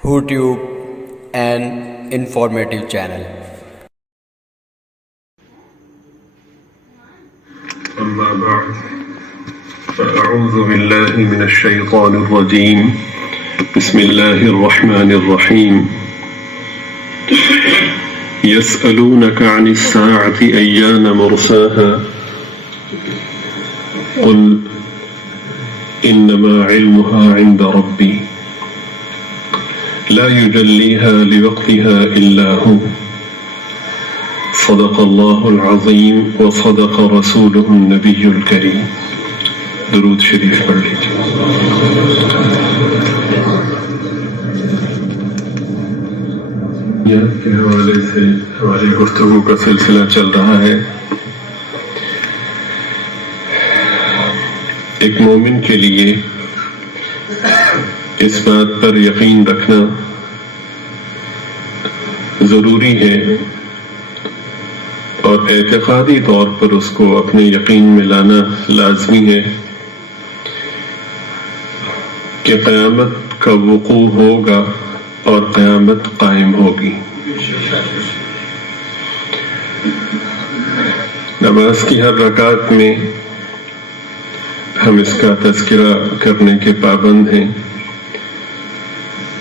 YouTube, an informative channel. أما بعد فأعوذ بالله من الشيطان الرجيم بسم الله الرحمن الرحيم يسألونك عن الساعة أيان مرساها قل إنما علمها عند ربي لا يجليها لوقتها إلا هو صدق الله العظيم وصدق رسوله النبي الكريم. درود شریف پڑھ لیجیے. یاد کے حوالے سے ہماری گفتگو کا سلسلہ چل رہا ہے. ایک مومن کے لیے اس بات پر یقین رکھنا ضروری ہے اور اعتقادی طور پر اس کو اپنے یقین میں لانا لازمی ہے کہ قیامت کا وقوع ہوگا اور قیامت قائم ہوگی. نماز کی ہر رکعت میں ہم اس کا تذکرہ کرنے کے پابند ہیں.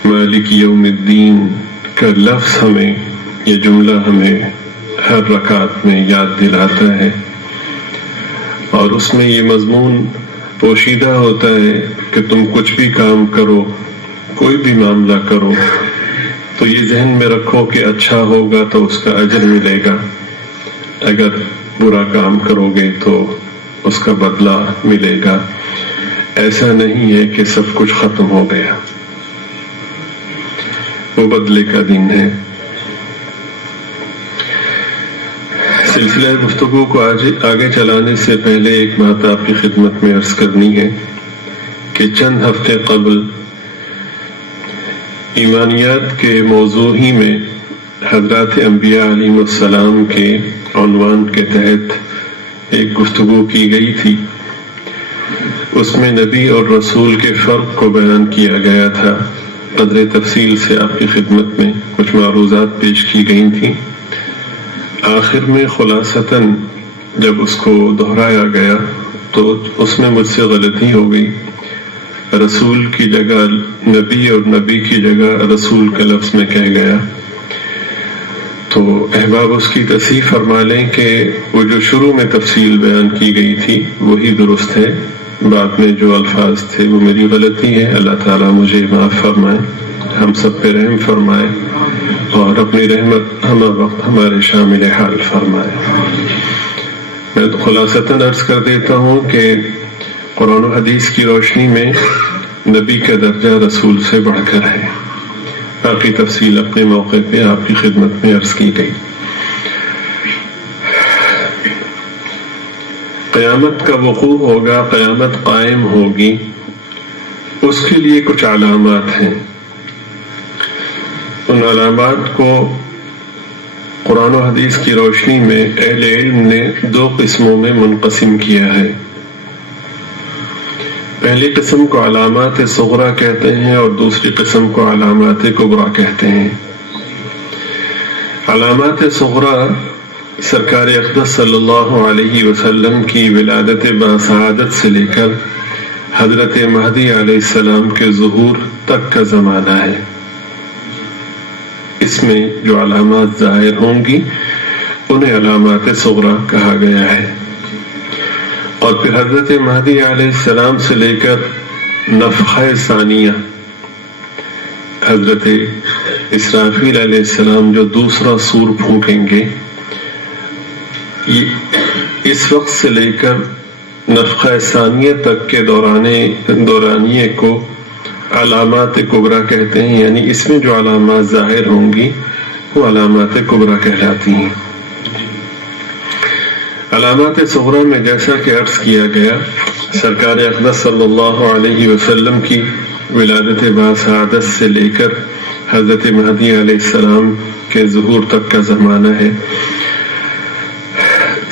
مالک یوم الدین کا لفظ ہمیں، یہ جملہ ہمیں ہر رکعت میں یاد دلاتا ہے اور اس میں یہ مضمون پوشیدہ ہوتا ہے کہ تم کچھ بھی کام کرو، کوئی بھی معاملہ کرو تو یہ ذہن میں رکھو کہ اچھا ہوگا تو اس کا اجر ملے گا، اگر برا کام کرو گے تو اس کا بدلہ ملے گا. ایسا نہیں ہے کہ سب کچھ ختم ہو گیا، وہ بدلے کا دن ہے. سلسلہ گفتگو کو آگے چلانے سے پہلے ایک بات آپ کی خدمت میں عرض کرنی ہے کہ چند ہفتے قبل ایمانیات کے موضوع ہی میں حضرات انبیاء علیہ السلام کے عنوان کے تحت ایک گفتگو کی گئی تھی. اس میں نبی اور رسول کے فرق کو بیان کیا گیا تھا. قدر تفصیل سے آپ کی خدمت میں کچھ معروضات پیش کی گئی تھیں. آخر میں خلاصتاً جب اس کو دہرایا گیا تو اس میں مجھ سے غلطی ہو گئی. رسول کی جگہ نبی اور نبی کی جگہ رسول کا لفظ میں کہہ گیا. تو احباب اس کی تصحیح فرما لیں کہ وہ جو شروع میں تفصیل بیان کی گئی تھی وہی درست ہے. بعد میں جو الفاظ تھے وہ میری غلطی ہے. اللہ تعالیٰ مجھے معاف فرمائے، ہم سب پہ رحم فرمائے اور اپنی رحمت ہمہ وقت ہمارے شامل حال فرمائے. میں تو خلاصتاً عرض کر دیتا ہوں کہ قرآن و حدیث کی روشنی میں نبی کا درجہ رسول سے بڑھ کر ہے. باقی تفصیل اپنے موقع پہ آپ کی خدمت میں عرض کی گئی. قیامت کا وقوع ہوگا، قیامت قائم ہوگی، اس کے لیے کچھ علامات ہیں. ان علامات کو قرآن و حدیث کی روشنی میں اہل علم نے دو قسموں میں منقسم کیا ہے. پہلی قسم کو علامات صغرا کہتے ہیں اور دوسری قسم کو علامات کبرا کہتے ہیں. علامات صغرا سرکار اقدس صلی اللہ علیہ وسلم کی ولادت باسعادت سے لے کر حضرت مہدی علیہ السلام کے ظہور تک کا زمانہ ہے. اس میں جو علامات ظاہر ہوں گی انہیں علامات صغرا کہا گیا ہے. اور پھر حضرت مہدی علیہ السلام سے لے کر نفخہ ثانیہ، حضرت اسرافیل علیہ السلام جو دوسرا سور پھونکیں گے، اس وقت سے لے کر نفخہ ثانیہ تک کے دورانیے کو علامات کبرا کہتے ہیں. یعنی اس میں جو علامات ظاہر ہوں گی وہ علامات کبرا کہلاتی ہیں. علامات صغرا میں جیسا کہ عرض کیا گیا، سرکار اقدس صلی اللہ علیہ وسلم کی ولادت باسعادت سے لے کر حضرت مہدی علیہ السلام کے ظہور تک کا زمانہ ہے.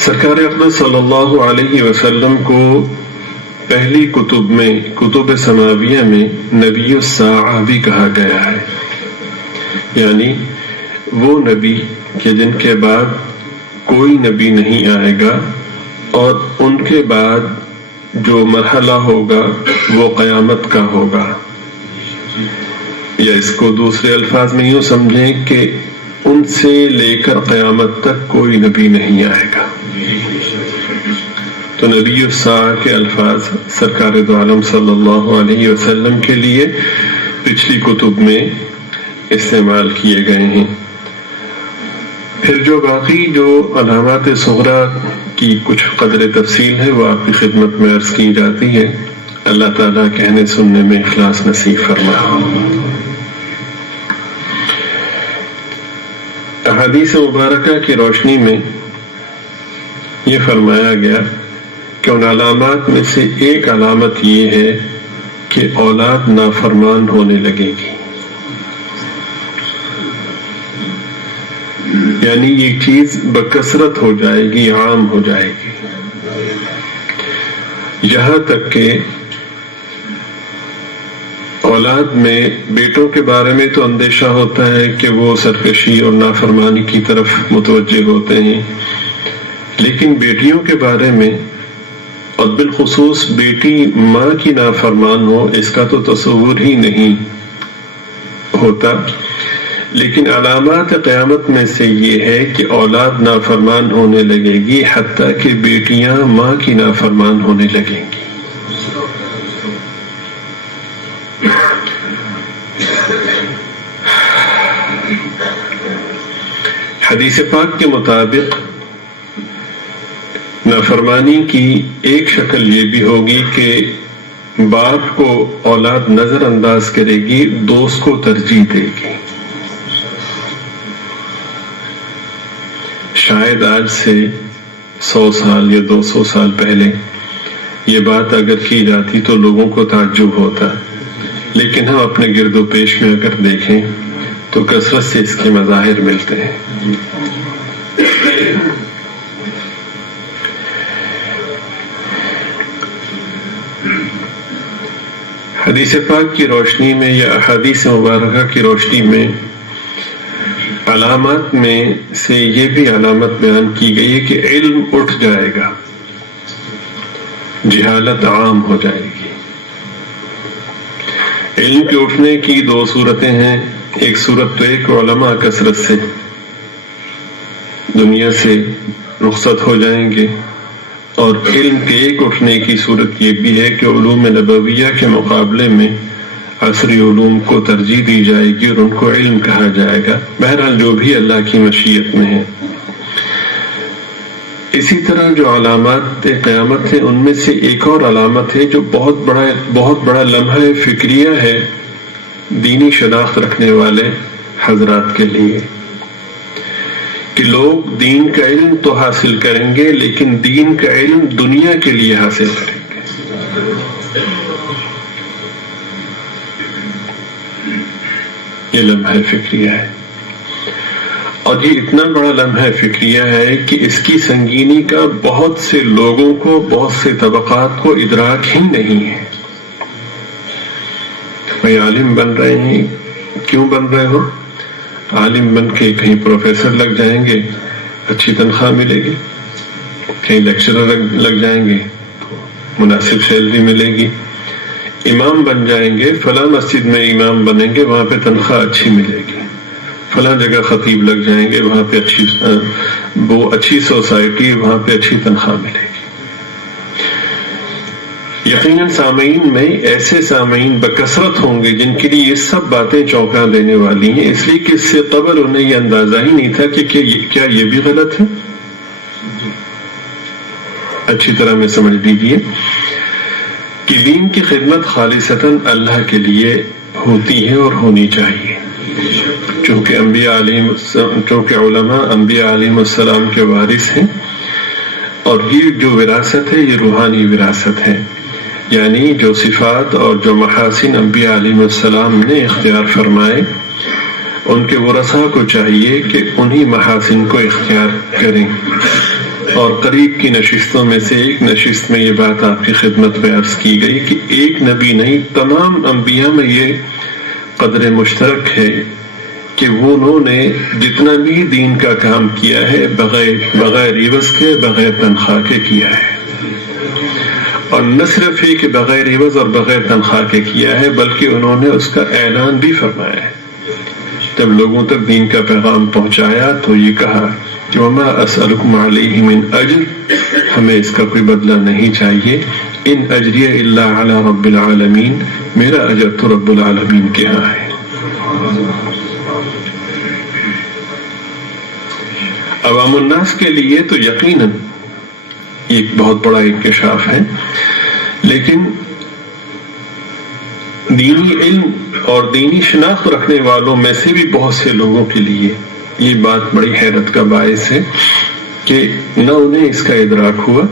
سرکار اقدس صلی اللہ علیہ وسلم کو پہلی کتب میں، کتب سماویہ میں نبی الساعہ بھی کہا گیا ہے. یعنی وہ نبی کہ جن کے بعد کوئی نبی نہیں آئے گا اور ان کے بعد جو مرحلہ ہوگا وہ قیامت کا ہوگا، یا اس کو دوسرے الفاظ میں یوں سمجھیں کہ ان سے لے کر قیامت تک کوئی نبی نہیں آئے گا۔ تو نبی الساعہ کے الفاظ سرکار دو عالم صلی اللہ علیہ وسلم کے لیے پچھلی کتب میں استعمال کیے گئے ہیں۔ پھر جو باقی جو علامات صغریٰ کی کچھ قدر تفصیل ہے وہ آپ کی خدمت میں عرض کی جاتی ہے۔ اللہ تعالیٰ کہنے سننے میں اخلاص نصیب فرمائے۔ احادیث مبارکہ کی روشنی میں یہ فرمایا گیا کہ ان علامات میں سے ایک علامت یہ ہے کہ اولاد نافرمان ہونے لگے گی، یعنی یہ چیز بکثرت ہو جائے گی، عام ہو جائے گی، یہاں تک کہ اولاد میں بیٹوں کے بارے میں تو اندیشہ ہوتا ہے کہ وہ سرکشی اور نافرمانی کی طرف متوجہ ہوتے ہیں، لیکن بیٹیوں کے بارے میں اور بالخصوص بیٹی ماں کی نافرمان ہو اس کا تو تصور ہی نہیں ہوتا۔ لیکن علامات قیامت میں سے یہ ہے کہ اولاد نافرمان ہونے لگے گی، حتیٰ کہ بیٹیاں ماں کی نافرمان ہونے لگیں گی۔ حدیث پاک کے مطابق نافرمانی کی ایک شکل یہ بھی ہوگی کہ باپ کو اولاد نظر انداز کرے گی، دوست کو ترجیح دے گی۔ شاید آج سے 100 سال یا 200 سال پہلے یہ بات اگر کی جاتی تو لوگوں کو تعجب ہوتا، لیکن ہم اپنے گرد و پیش میں اگر دیکھیں تو کثرت سے اس کے مظاہر ملتے ہیں۔ حدیث پاک کی روشنی میں یا احادیث مبارکہ کی روشنی میں علامات میں سے یہ بھی علامت بیان کی گئی ہے کہ علم اٹھ جائے گا، جہالت عام ہو جائے گی۔ علم کے اٹھنے کی دو صورتیں ہیں، ایک صورت تو ایک علماء کثرت سے دنیا سے رخصت ہو جائیں گے، اور علم کے ایک اٹھنے کی صورت یہ بھی ہے کہ علوم نبویہ کے مقابلے میں عصری علوم کو ترجیح دی جائے گی اور ان کو علم کہا جائے گا۔ بہرحال جو بھی اللہ کی مشیت میں ہے۔ اسی طرح جو علامات قیامت ہیں ان میں سے ایک اور علامت ہے جو بہت بڑا لمحہ فکریہ ہے دینی شناخت رکھنے والے حضرات کے لیے، کہ لوگ دین کا علم تو حاصل کریں گے لیکن دین کا علم دنیا کے لیے حاصل کریں گے۔ یہ لمحہ فکریہ ہے، اور یہ اتنا بڑا لمحہ فکریہ ہے کہ اس کی سنگینی کا بہت سے لوگوں کو، بہت سے طبقات کو ادراک ہی نہیں ہے۔ بھائی عالم بن رہے ہیں، کیوں بن رہے ہو؟ عالم بن کے کہیں پروفیسر لگ جائیں گے، اچھی تنخواہ ملے گی، کہیں لیکچرر لگ جائیں گے، مناسب سیلری ملے گی، امام بن جائیں گے، فلاں مسجد میں امام بنیں گے، وہاں پہ تنخواہ اچھی ملے گی، فلاں جگہ خطیب لگ جائیں گے، وہاں پہ اچھی سوسائٹی، وہاں پہ اچھی تنخواہ ملے گی۔ یقیناً سامعین میں ایسے سامعین بکثرت ہوں گے جن کے لیے یہ سب باتیں چونکا دینے والی ہیں، اس لیے کہ اس سے قبل انہیں یہ اندازہ ہی نہیں تھا کہ کیا یہ بھی غلط ہے۔ اچھی طرح میں سمجھ لیجیے کہ دین کی خدمت خالصتاً اللہ کے لیے ہوتی ہے اور ہونی چاہیے، چونکہ علماء انبیاء علیہ السلام کے وارث ہیں، اور یہ جو وراثت ہے یہ روحانی وراثت ہے، یعنی جو صفات اور جو محاسن انبیاء علیہ السلام نے اختیار فرمائے، ان کے ورثاء کو چاہیے کہ انہی محاسن کو اختیار کریں۔ اور قریب کی نشستوں میں سے ایک نشست میں یہ بات آپ کی خدمت میں عرض کی گئی کہ ایک نبی نہیں، تمام انبیاء میں یہ قدر مشترک ہے کہ وہ انہوں نے جتنا بھی دین کا کام کیا ہے بغیر عوض کے، بغیر تنخواہ کے کیا ہے، اور نہ صرف یہ کہ بغیر عوض اور بغیر تنخواہ کے کیا ہے، بلکہ انہوں نے اس کا اعلان بھی فرمایا ہے۔ جب لوگوں تک دین کا پیغام پہنچایا تو یہ کہا کہ وما اسألکم علیہ من اجر، ہمیں اس کا کوئی بدلہ نہیں چاہیے، ان اجری الا علی رب العالمین، میرا اجر تو رب العالمین کے ہاں ہے۔ عوام الناس کے لیے تو یقیناً یہ ایک بہت بڑا انکشاف ہے، لیکن دینی علم اور دینی شناخت رکھنے والوں میں سے بھی بہت سے لوگوں کے لیے یہ بات بڑی حیرت کا باعث ہے کہ نہ انہیں اس کا ادراک ہوا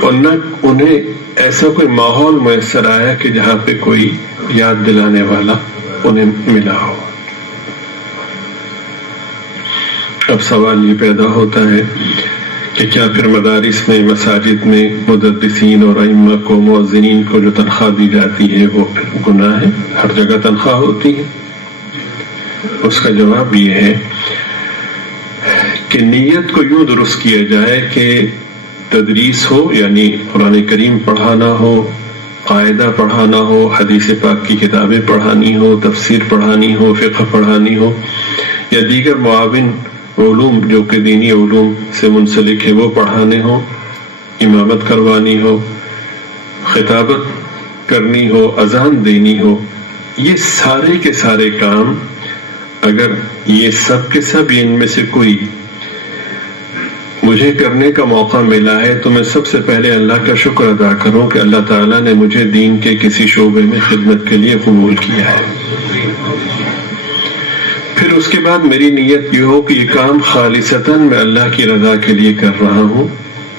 اور نہ انہیں ایسا کوئی ماحول میسر آیا کہ جہاں پہ کوئی یاد دلانے والا انہیں ملا ہو۔ اب سوال یہ پیدا ہوتا ہے کہ کیا پھر مدارس میں، مساجد میں مدرسین اور ائمہ کو، مؤذنین کو جو تنخواہ دی جاتی ہے وہ پھر گناہ ہے؟ ہر جگہ تنخواہ ہوتی ہے؟ اس کا جواب یہ ہے کہ نیت کو یوں درست کیا جائے کہ تدریس ہو، یعنی قرآن کریم پڑھانا ہو، قاعدہ پڑھانا ہو، حدیث پاک کی کتابیں پڑھانی ہو، تفسیر پڑھانی ہو، فقہ پڑھانی ہو، یا دیگر معاون علوم جو کہ دینی علوم سے منسلک ہے وہ پڑھانے ہو، امامت کروانی ہو، خطابت کرنی ہو، اذان دینی ہو، یہ سارے کے سارے کام اگر یہ سب کے سب ان میں سے کوئی مجھے کرنے کا موقع ملا ہے تو میں سب سے پہلے اللہ کا شکر ادا کروں کہ اللہ تعالیٰ نے مجھے دین کے کسی شعبے میں خدمت کے لیے قبول کیا ہے۔ پھر اس کے بعد میری نیت یہ ہو کہ یہ کام خالصتاً میں اللہ کی رضا کے لیے کر رہا ہوں،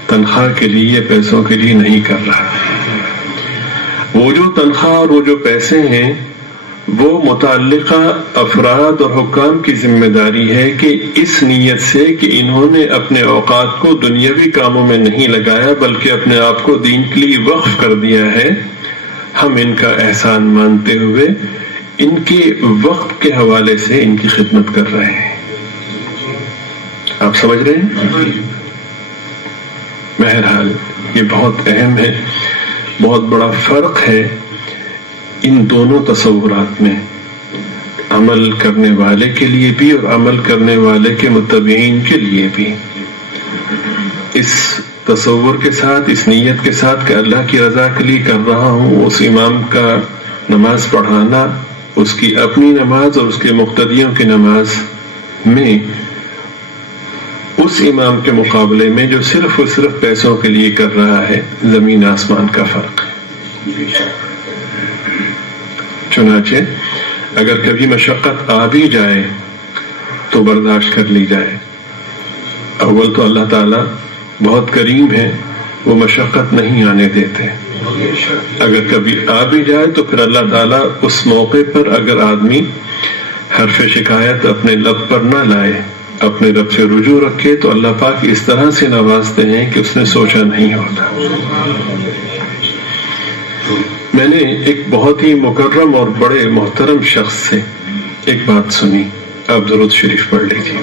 تنخواہ کے لیے، پیسوں کے لیے نہیں کر رہا۔ وہ جو تنخواہ اور وہ جو پیسے ہیں وہ متعلقہ افراد اور حکام کی ذمہ داری ہے کہ اس نیت سے کہ انہوں نے اپنے اوقات کو دنیاوی کاموں میں نہیں لگایا بلکہ اپنے آپ کو دین کے لیے وقف کر دیا ہے، ہم ان کا احسان مانتے ہوئے ان کے وقت کے حوالے سے ان کی خدمت کر رہے ہیں۔ آپ سمجھ رہے ہیں؟ بہرحال یہ بہت اہم ہے، بہت بڑا فرق ہے ان دونوں تصورات میں، عمل کرنے والے کے لیے بھی اور عمل کرنے والے کے متبعین کے لیے بھی۔ اس تصور کے ساتھ، اس نیت کے ساتھ کہ اللہ کی رضا کے لیے کر رہا ہوں، اس امام کا نماز پڑھانا، اس کی اپنی نماز اور اس کے مقتدیوں کی نماز میں اس امام کے مقابلے میں جو صرف اور صرف پیسوں کے لیے کر رہا ہے، زمین آسمان کا فرق ہے۔ چنانچہ اگر کبھی مشقت آ بھی جائے تو برداشت کر لی جائے۔ اول تو اللہ تعالیٰ بہت کریم ہے، وہ مشقت نہیں آنے دیتے۔ اگر کبھی آ بھی جائے تو پھر اللہ تعالیٰ اس موقع پر اگر آدمی حرف شکایت اپنے لب پر نہ لائے، اپنے رب سے رجوع رکھے، تو اللہ پاک اس طرح سے نوازتے ہیں کہ اس نے سوچا نہیں ہوتا۔ میں نے ایک بہت ہی مکرم اور بڑے محترم شخص سے ایک بات سنی، آپ درود شریف پڑھ لیجیے۔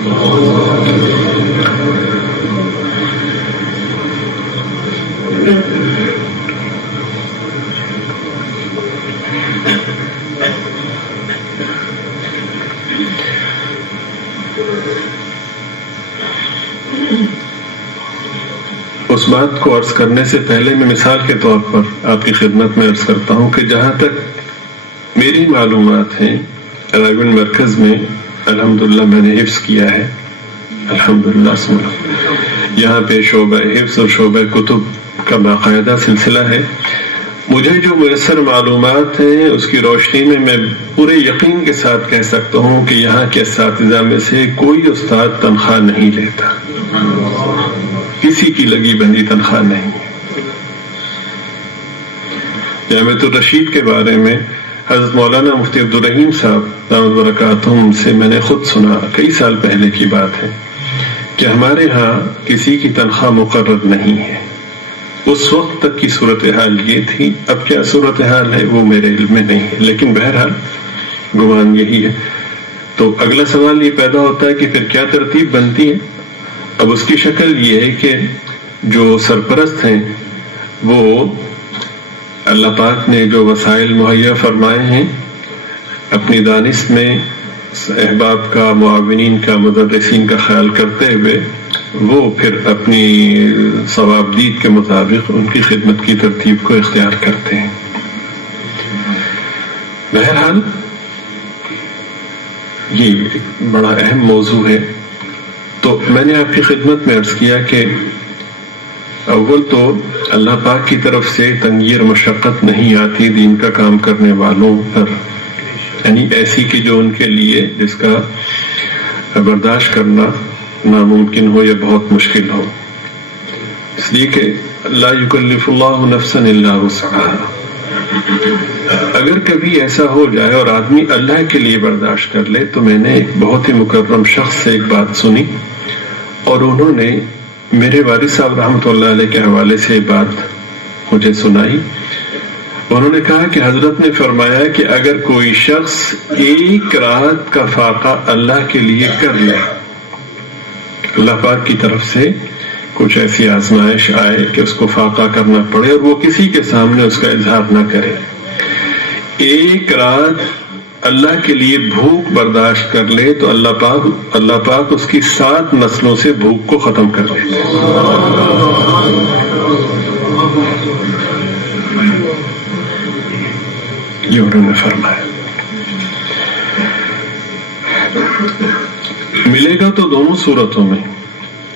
اس بات کو عرض کرنے سے پہلے میں مثال کے طور پر آپ کی خدمت میں عرض کرتا ہوں کہ جہاں تک میری معلومات ہیں، راغبن مرکز میں الحمدللہ میں نے حفظ کیا ہے، الحمدللہ یہاں پہ شعبہ حفظ اور شعبہ کتب کا باقاعدہ سلسلہ ہے۔ مجھے جو میسر معلومات ہیں اس کی روشنی میں پورے یقین کے ساتھ کہہ سکتا ہوں کہ یہاں کے اساتذہ میں سے کوئی استاد تنخواہ نہیں لیتا، کسی کی لگی بندی تنخواہ نہیں۔ جامعۃ الرشید کے بارے میں حضرت مولانا مفتی عبدالرحیم صاحب دامت برکاتہم سے میں نے خود سنا، کئی سال پہلے کی بات ہے، کہ ہمارے ہاں کسی کی تنخواہ مقرر نہیں ہے۔ اس وقت تک کی صورتحال یہ تھی، اب کیا صورتحال ہے وہ میرے علم میں نہیں ہے، لیکن بہرحال گمان یہی ہے۔ تو اگلا سوال یہ پیدا ہوتا ہے کہ پھر کیا ترتیب بنتی ہے؟ اب اس کی شکل یہ ہے کہ جو سرپرست ہیں وہ اللہ پاک نے جو وسائل مہیا فرمائے ہیں اپنی دانش میں احباب کا، معاونین کا، مدرسین کا خیال کرتے ہوئے وہ پھر اپنی ثوابدید کے مطابق ان کی خدمت کی ترتیب کو اختیار کرتے ہیں۔ بہرحال یہ ایک بڑا اہم موضوع ہے۔ تو میں نے آپ کی خدمت میں عرض کیا کہ اول تو اللہ پاک کی طرف سے تنگی اور مشقت نہیں آتی دین کا کام کرنے والوں پر، یعنی ایسی کہ جو ان کے لیے جس کا برداشت کرنا ناممکن ہو یا بہت مشکل ہو، اس لیے کہ لا یکلف اللہ نفسا الا وسعها۔ اگر کبھی ایسا ہو جائے اور آدمی اللہ کے لیے برداشت کر لے، تو میں نے ایک بہت ہی مکرم شخص سے ایک بات سنی اور انہوں نے میرے والد صاحب رحمۃ اللہ علیہ کے حوالے سے بات مجھے سنائی۔ انہوں نے کہا کہ حضرت نے فرمایا کہ اگر کوئی شخص ایک رات کا فاقہ اللہ کے لیے کر لے، اللہ پاک کی طرف سے کچھ ایسی آزمائش آئے کہ اس کو فاقہ کرنا پڑے اور وہ کسی کے سامنے اس کا اظہار نہ کرے، ایک رات اللہ کے لیے بھوک برداشت کر لے، تو اللہ پاک اس کی 7 نسلوں سے بھوک کو ختم کر دیتے ہیں۔ یہ انہوں نے فرمایا۔ ملے گا تو دونوں صورتوں میں،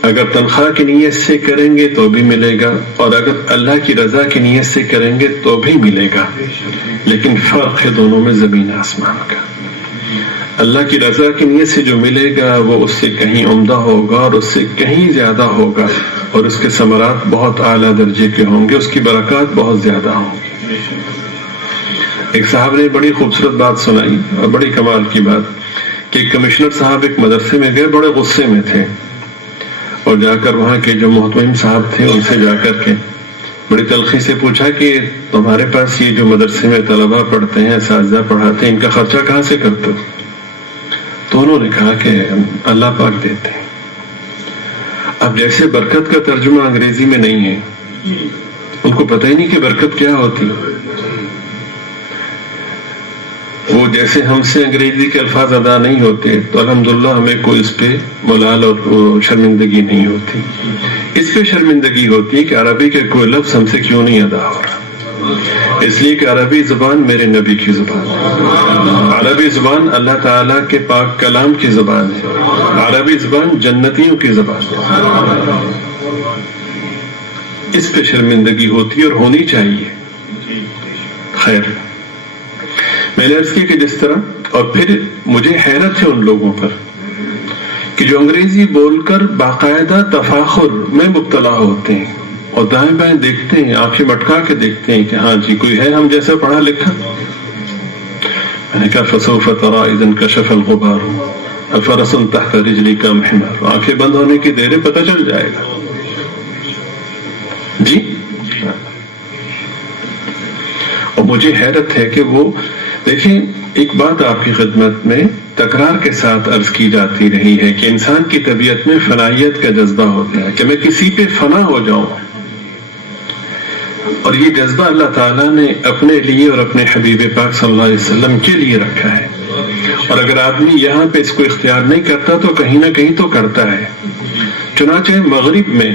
اگر تنخواہ کی نیت سے کریں گے تو بھی ملے گا، اور اگر اللہ کی رضا کی نیت سے کریں گے تو بھی ملے گا، لیکن فرق ہے دونوں میں زمین آسمان کا۔ اللہ کی رضا کی نیت سے جو ملے گا وہ اس سے کہیں عمدہ ہوگا اور اس سے کہیں زیادہ ہوگا، اور اس کے ثمرات بہت اعلیٰ درجے کے ہوں گے، اس کی برکات بہت زیادہ ہوں گی۔ ایک صاحب نے بڑی خوبصورت بات سنائی اور بڑی کمال کی بات کہ کمشنر صاحب ایک مدرسے میں گئے، بڑے غصے میں تھے، اور جا کر وہاں کے جو محتمم صاحب تھے ان سے جا کر کے بڑی تلخی سے پوچھا کہ تمہارے پاس یہ جو مدرسے میں طلبہ پڑھتے ہیں، اساتذہ پڑھاتے ہیں، ان کا خرچہ کہاں سے کرتے ہو؟ تو انہوں نے کہا کہ اللہ پاک دیتے ہیں۔ اب جیسے برکت کا ترجمہ انگریزی میں نہیں ہے، ان کو پتہ ہی نہیں کہ برکت کیا ہوتی، وہ جیسے ہم سے انگریزی کے الفاظ ادا نہیں ہوتے تو الحمدللہ ہمیں کوئی اس پہ ملال اور شرمندگی نہیں ہوتی، اس پہ شرمندگی ہوتی ہے کہ عربی کے کوئی لفظ ہم سے کیوں نہیں ادا ہو رہا، اس لیے کہ عربی زبان میرے نبی کی زبان ہے، عربی زبان اللہ تعالیٰ کے پاک کلام کی زبان ہے، عربی زبان جنتیوں کی زبان ہے، اس پہ شرمندگی ہوتی اور ہونی چاہیے۔ خیر، میں نے عرض کی کہ جس طرح، اور پھر مجھے حیرت ہے ان لوگوں پر کہ جو انگریزی بول کر باقاعدہ تفاخر میں مبتلا ہوتے ہیں اور دائیں بائیں دیکھتے ہیں، آنکھیں مٹکا کے دیکھتے ہیں کہ ہاں جی کوئی ہے ہم جیسا پڑھا لکھا۔ میں نے کہا فسوف ترى اذا انكشف الغبار افرس تحت رجلك محمر، آنکھیں بند ہونے کی دیر پتہ چل جائے گا۔ جی، اور مجھے حیرت ہے کہ وہ دیکھیں، ایک بات آپ کی خدمت میں تکرار کے ساتھ عرض کی جاتی رہی ہے کہ انسان کی طبیعت میں فنائیت کا جذبہ ہوتا ہے کہ میں کسی پہ فنا ہو جاؤں، اور یہ جذبہ اللہ تعالیٰ نے اپنے لیے اور اپنے حبیب پاک صلی اللہ علیہ وسلم کے لیے رکھا ہے، اور اگر آدمی یہاں پہ اس کو اختیار نہیں کرتا تو کہیں نہ کہیں تو کرتا ہے۔ چنانچہ مغرب میں،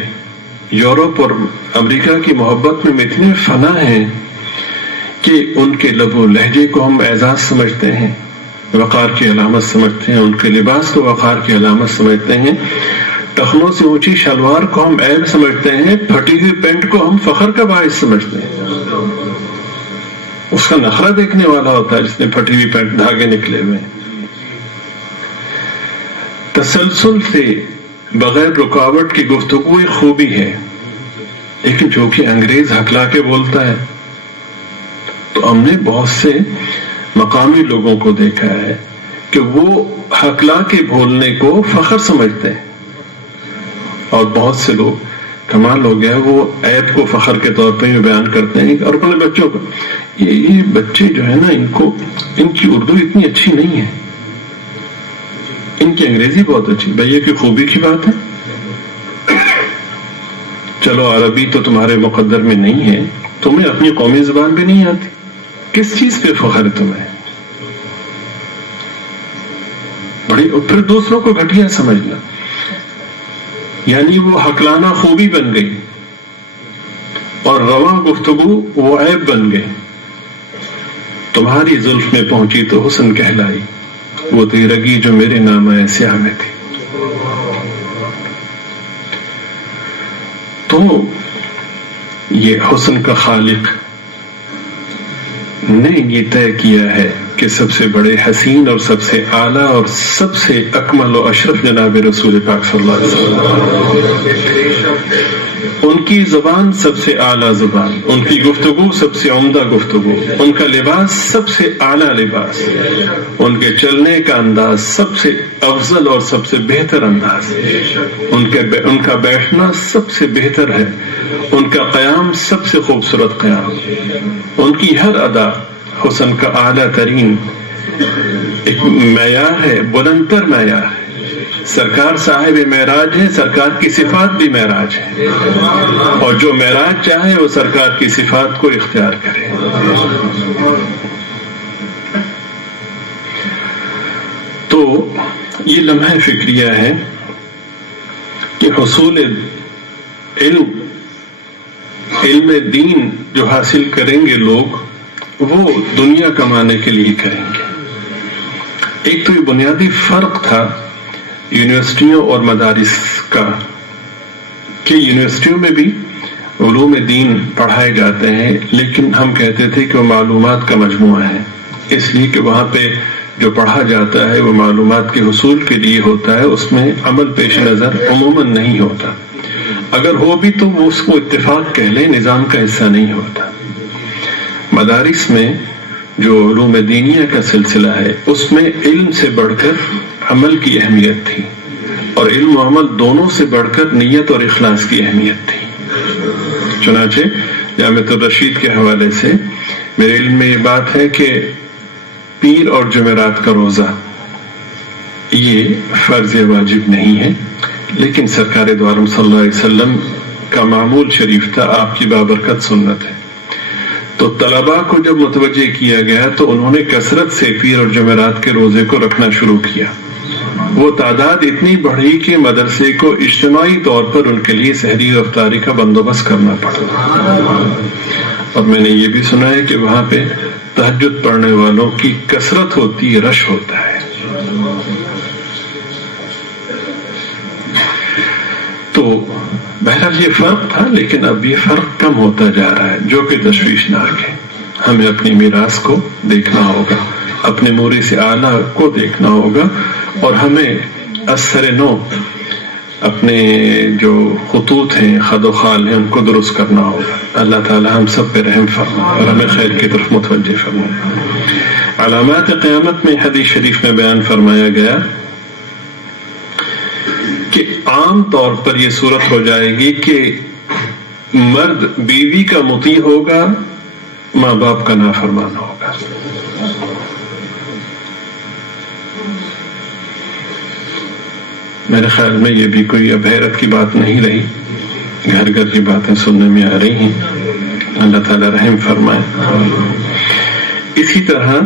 یورپ اور امریکہ کی محبت میں اتنے فنا ہیں کہ ان کے لب و لہجے کو ہم اعزاز سمجھتے ہیں، وقار کی علامت سمجھتے ہیں، ان کے لباس کو وقار کی علامت سمجھتے ہیں، ٹخنوں سے اونچی شلوار کو ہم عیب سمجھتے ہیں، پھٹی ہوئی پینٹ کو ہم فخر کا باعث سمجھتے ہیں۔ اس کا نخرہ دیکھنے والا ہوتا ہے جس نے پھٹی ہوئی پینٹ دھاگے نکلے ہوئے۔ تسلسل سے بغیر رکاوٹ کی گفتگو ایک خوبی ہے، لیکن جو کہ انگریز ہکلا کے بولتا ہے، تو ہم نے بہت سے مقامی لوگوں کو دیکھا ہے کہ وہ ہکلا کے بولنے کو فخر سمجھتے ہیں، اور بہت سے لوگ، کمال ہو گیا، وہ عیب کو فخر کے طور پہ بیان کرتے ہیں، اور اپنے بچوں کو، یہ بچے جو ہے نا، ان کی اردو اتنی اچھی نہیں ہے، ان کی انگریزی بہت اچھی، بھئی یہ کوئی خوبی کی بات ہے؟ چلو عربی تو تمہارے مقدر میں نہیں ہے، تمہیں اپنی قومی زبان بھی نہیں آتی، کس چیز پہ فخر ہے تمہیں؟ بڑی پھر دوسروں کو گھٹیا سمجھنا، یعنی وہ حقلانہ خوبی بن گئی اور رواں گفتگو وہ عیب بن گئی. تمہاری زلف میں پہنچی تو حسن کہلائی، وہ تیرگی جو میرے نامہ سیاہ میں تھی. تو یہ حسن کا خالق نے یہ طے کیا ہے کہ سب سے بڑے حسین اور سب سے اعلیٰ اور سب سے اکمل و اشرف جناب رسول پاک صلی اللہ علیہ وسلم، ان کی زبان سب سے اعلیٰ زبان، ان کی گفتگو سب سے عمدہ گفتگو، ان کا لباس سب سے اعلیٰ لباس، ان کے چلنے کا انداز سب سے افضل اور سب سے بہتر انداز، ان کا بیٹھنا سب سے بہتر ہے، ان کا قیام سب سے خوبصورت قیام، ان کی ہر ادا حسن کا اعلیٰ ترین ایک معیار ہے، بلند تر معیار ہے. سرکار صاحب معراج ہے، سرکار کی صفات بھی معراج ہے، اور جو معراج چاہے وہ سرکار کی صفات کو اختیار کرے. تو یہ لمحہ فکریہ ہے کہ حصول علم دین جو حاصل کریں گے لوگ، وہ دنیا کمانے کے لیے کریں گے. ایک تو یہ بنیادی فرق تھا یونیورسٹیوں اور مدارس کا کہ یونیورسٹیوں میں بھی علوم دین پڑھائے جاتے ہیں، لیکن ہم کہتے تھے کہ وہ معلومات کا مجموعہ ہے، اس لیے کہ وہاں پہ جو پڑھا جاتا ہے وہ معلومات کے حصول کے لیے ہوتا ہے، اس میں عمل پیش نظر عموماً نہیں ہوتا. اگر ہو بھی تو وہ اس کو اتفاق کہہ لیں، نظام کا حصہ نہیں ہوتا. مدارس میں جو علوم دینیہ کا سلسلہ ہے اس میں علم سے بڑھ کر عمل کی اہمیت تھی، اور علم و عمل دونوں سے بڑھ کر نیت اور اخلاص کی اہمیت تھی. چنانچہ جامعۃ الرشید کے حوالے سے میرے علم میں یہ بات ہے کہ پیر اور جمعرات کا روزہ یہ فرض واجب نہیں ہے، لیکن سرکار دو عالم صلی اللہ علیہ وسلم کا معمول شریف تھا، آپ کی بابرکت سنت ہے. تو طلباء کو جب متوجہ کیا گیا تو انہوں نے کثرت سے پیر اور جمعرات کے روزے کو رکھنا شروع کیا. وہ تعداد اتنی بڑھی کہ مدرسے کو اجتماعی طور پر ان کے لیے سحری اور افطاری کا بندوبست کرنا پڑا. اور میں نے یہ بھی سنا ہے کہ وہاں پہ تہجد پڑھنے والوں کی کثرت ہوتی ہے، رش ہوتا ہے. تو بہرحال یہ فرق تھا، لیکن اب یہ فرق کم ہوتا جا رہا ہے، جو کہ تشویشناک ہے. ہمیں اپنی میراث کو دیکھنا ہوگا، اپنے مورث اعلیٰ کو دیکھنا ہوگا، اور ہمیں اثر نو اپنے جو خطوط ہیں، خد و خال ہیں، ان کو درست کرنا ہوگا. اللہ تعالی ہم سب پہ رحم فرمائے اور ہمیں خیر کی طرف متوجہ فرمائے. علامات قیامت میں حدیث شریف میں بیان فرمایا گیا کہ عام طور پر یہ صورت ہو جائے گی کہ مرد بیوی کا مطیع ہوگا، ماں باپ کا نافرمان ہوگا. میرے خیال میں یہ بھی کوئی اب حیرت کی بات نہیں رہی، گھر گھر یہ باتیں سننے میں آ رہی ہیں. اللہ تعالی رحم فرمائے. اسی طرح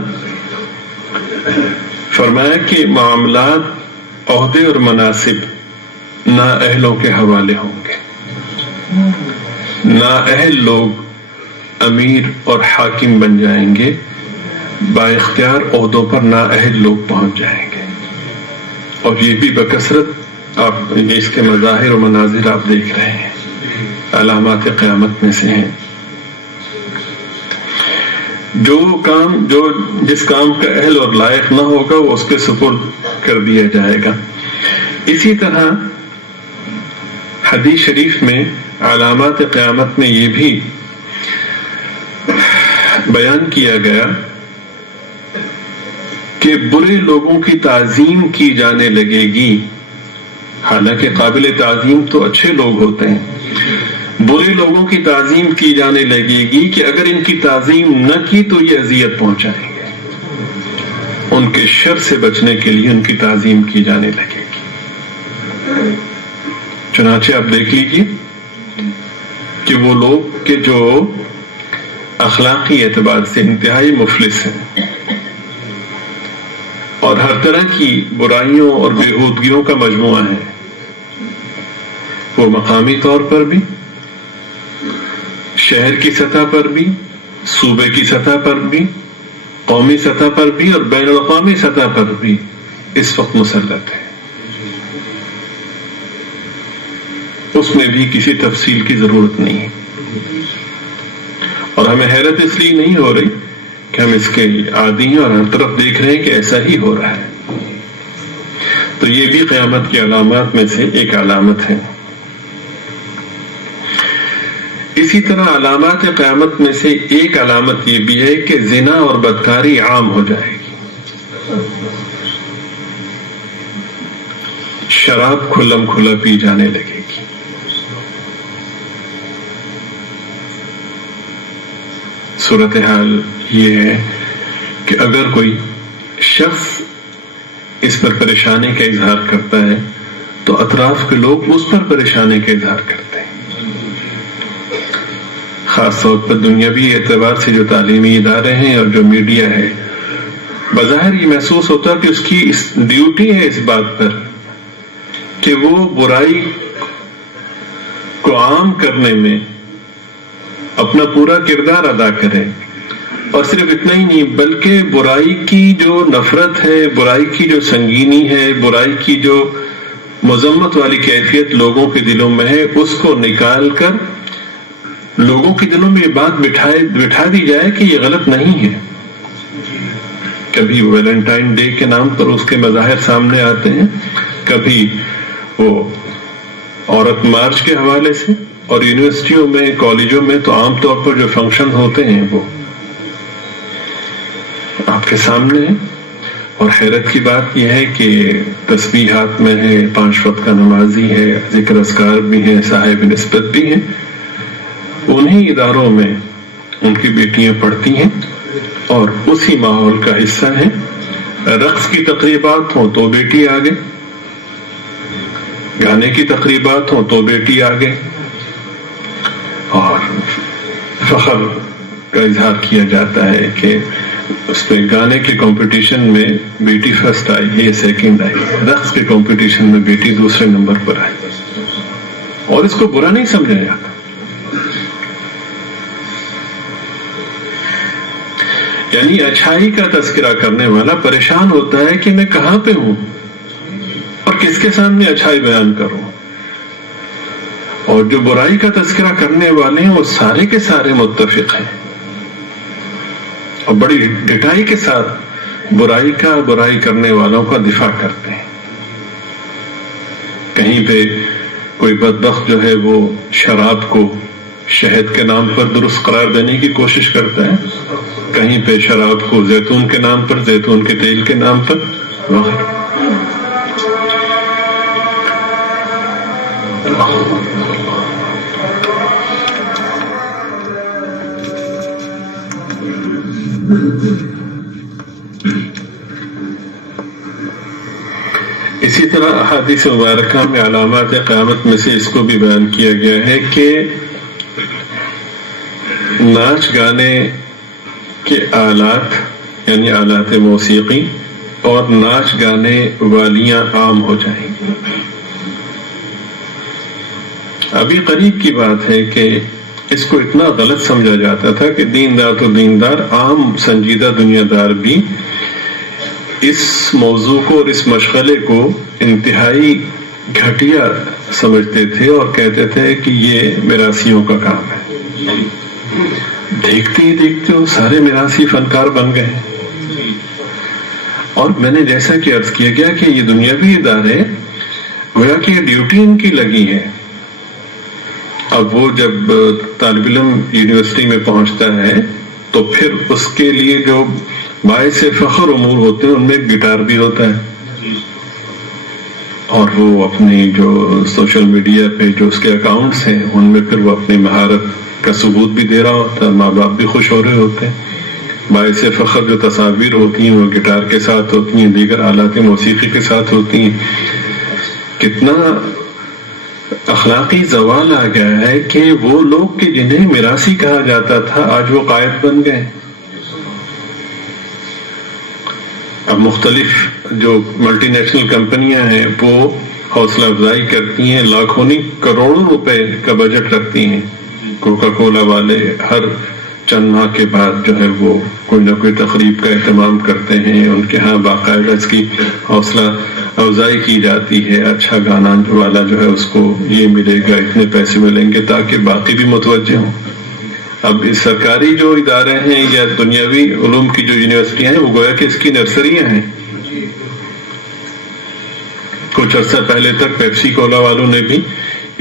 فرمایا کہ معاملات، عہدے اور مناصب نااہلوں کے حوالے ہوں گے. نااہل لوگ امیر اور حاکم بن جائیں گے، با اختیار عہدوں پر نااہل لوگ پہنچ جائیں گے. اور یہ بھی بکثرت آپ اس کے مظاہر و مناظر آپ دیکھ رہے ہیں، علامات قیامت میں سے ہیں. جس کام کا اہل اور لائق نہ ہوگا وہ اس کے سپرد کر دیا جائے گا. اسی طرح حدیث شریف میں علامات قیامت میں یہ بھی بیان کیا گیا کہ برے لوگوں کی تعظیم کی جانے لگے گی. حالانکہ قابل تعظیم تو اچھے لوگ ہوتے ہیں، برے لوگوں کی تعظیم کی جانے لگے گی کہ اگر ان کی تعظیم نہ کی تو یہ اذیت پہنچائیں گے. ان کے شر سے بچنے کے لیے ان کی تعظیم کی جانے لگے گی۔ چنانچہ آپ دیکھ لیجیے کہ وہ لوگ کہ جو اخلاقی اعتبار سے انتہائی مفلس ہیں اور ہر طرح کی برائیوں اور بےہودگیوں کا مجموعہ ہے، وہ مقامی طور پر بھی، شہر کی سطح پر بھی، صوبے کی سطح پر بھی، قومی سطح پر بھی اور بین الاقوامی سطح پر بھی اس وقت مسلط ہے۔ اس میں بھی کسی تفصیل کی ضرورت نہیں ہے، اور ہمیں حیرت اس لیے نہیں ہو رہی کہ ہم اس کے عادی ہیں اور ہر طرف دیکھ رہے ہیں کہ ایسا ہی ہو رہا ہے۔ تو یہ بھی قیامت کی علامات میں سے ایک علامت ہے۔ اسی طرح علامات قیامت میں سے ایک علامت یہ بھی ہے کہ زنا اور بدکاری عام ہو جائے گی، شراب کھلم کھلا پی جانے لگے گی۔ صورتحال یہ ہے کہ اگر کوئی شخص اس پر پریشانی کا اظہار کرتا ہے تو اطراف کے لوگ اس پر پریشانی کا اظہار کرتے ہیں۔ خاص طور پر دنیاوی اعتبار سے جو تعلیمی ادارے ہیں اور جو میڈیا ہے، بظاہر یہ محسوس ہوتا ہے کہ اس کی اس ڈیوٹی ہے اس بات پر کہ وہ برائی کو عام کرنے میں اپنا پورا کردار ادا کرے، اور صرف اتنا ہی نہیں بلکہ برائی کی جو نفرت ہے، برائی کی جو سنگینی ہے، برائی کی جو مذمت والی کیفیت لوگوں کے دلوں میں ہے، اس کو نکال کر لوگوں کے دلوں میں یہ بات بٹھا دی جائے کہ یہ غلط نہیں ہے۔ کبھی ویلنٹائن ڈے کے نام پر اس کے مظاہر سامنے آتے ہیں، کبھی وہ عورت مارچ کے حوالے سے، اور یونیورسٹیوں میں، کالجوں میں تو عام طور پر جو فنکشن ہوتے ہیں وہ آپ کے سامنے ہیں۔ اور حیرت کی بات یہ ہے کہ تسبیحات میں ہے، 5 وقت کا نمازی ہے، ذکر اذکار بھی ہے، صاحب نسبت بھی ہیں، انہی اداروں میں ان کی بیٹیاں پڑھتی ہیں اور اسی ماحول کا حصہ ہیں۔ رقص کی تقریبات ہوں تو بیٹی آگے، گانے کی تقریبات ہوں تو بیٹی آگے، اور فخر کا اظہار کیا جاتا ہے کہ اس پہ گانے کے کمپٹیشن میں بیٹی فرسٹ آئی، یہ سیکنڈ آئی، رقص کے کمپٹیشن میں بیٹی دوسرے نمبر پر آئی، اور اس کو برا نہیں سمجھا جاتا۔ یعنی اچھائی کا تذکرہ کرنے والا پریشان ہوتا ہے کہ میں کہاں پہ ہوں اور کس کے سامنے اچھائی بیان کروں، اور جو برائی کا تذکرہ کرنے والے ہیں وہ سارے کے سارے متفق ہیں اور بڑی ڈٹائی کے ساتھ برائی کرنے والوں کا دفاع کرتے ہیں۔ کہیں پہ کوئی بدبخت جو ہے وہ شراب کو شہد کے نام پر درست قرار دینے کی کوشش کرتا ہے، کہیں پہ شراب کو زیتون کے نام پر، زیتون کے تیل کے نام پر وغیرہ۔ اسی طرح احادیث مبارکہ میں علامات قیامت میں سے اس کو بھی بیان کیا گیا ہے کہ ناچ گانے کے آلات یعنی آلات موسیقی اور ناچ گانے والیاں عام ہو جائیں گی۔ ابھی قریب کی بات ہے کہ اس کو اتنا غلط سمجھا جاتا تھا کہ دیندار تو دیندار، عام سنجیدہ دنیا دار بھی اس موضوع کو اور اس مشغلے کو انتہائی گھٹیا سمجھتے تھے اور کہتے تھے کہ یہ میراثیوں کا کام ہے۔ دیکھتے ہی دیکھتے وہ سارے میراثی فنکار بن گئے، اور میں نے جیسا کہ عرض کیا گیا کہ یہ دنیاوی ادارے گویا کہ یہ ڈیوٹی ان کی لگی ہے۔ اب وہ جب طالب علم یونیورسٹی میں پہنچتا ہے تو پھر اس کے لیے جو باعث فخر امور ہوتے ہیں ان میں گٹار بھی ہوتا ہے، اور وہ اپنی جو سوشل میڈیا پہ جو اس کے اکاؤنٹس ہیں ان میں پھر وہ اپنی مہارت کا ثبوت بھی دے رہا ہوتا ہے، ماں باپ بھی خوش ہو رہے ہوتے ہیں۔ باعث فخر جو تصاویر ہوتی ہیں وہ گٹار کے ساتھ ہوتی ہیں، دیگر آلات موسیقی کے ساتھ ہوتی ہیں. کتنا اخلاقی زوال آ گیا ہے کہ وہ لوگ کہ جنہیں میراثی کہا جاتا تھا آج وہ قائد بن گئے. اب مختلف جو ملٹی نیشنل کمپنیاں ہیں وہ حوصلہ افزائی کرتی ہیں، لاکھوں نہیں کروڑوں روپے کا بجٹ رکھتی ہیں. کوکا کولا والے ہر چند ماہ کے بعد جو ہے وہ کوئی نہ کوئی تقریب کا اہتمام کرتے ہیں. ان کے ہاں باقاعدہ اس کی حوصلہ افزائی کی جاتی ہے. اچھا گانا والا جو ہے اس کو یہ ملے گا، اتنے پیسے ملیں گے، تاکہ باقی بھی متوجہ ہوں. اب اس سرکاری جو ادارے ہیں یا دنیاوی علوم کی جو یونیورسٹیاں ہیں وہ گویا کہ اس کی نرسریاں ہیں. کچھ عرصہ پہلے تک پیپسی کولا والوں نے بھی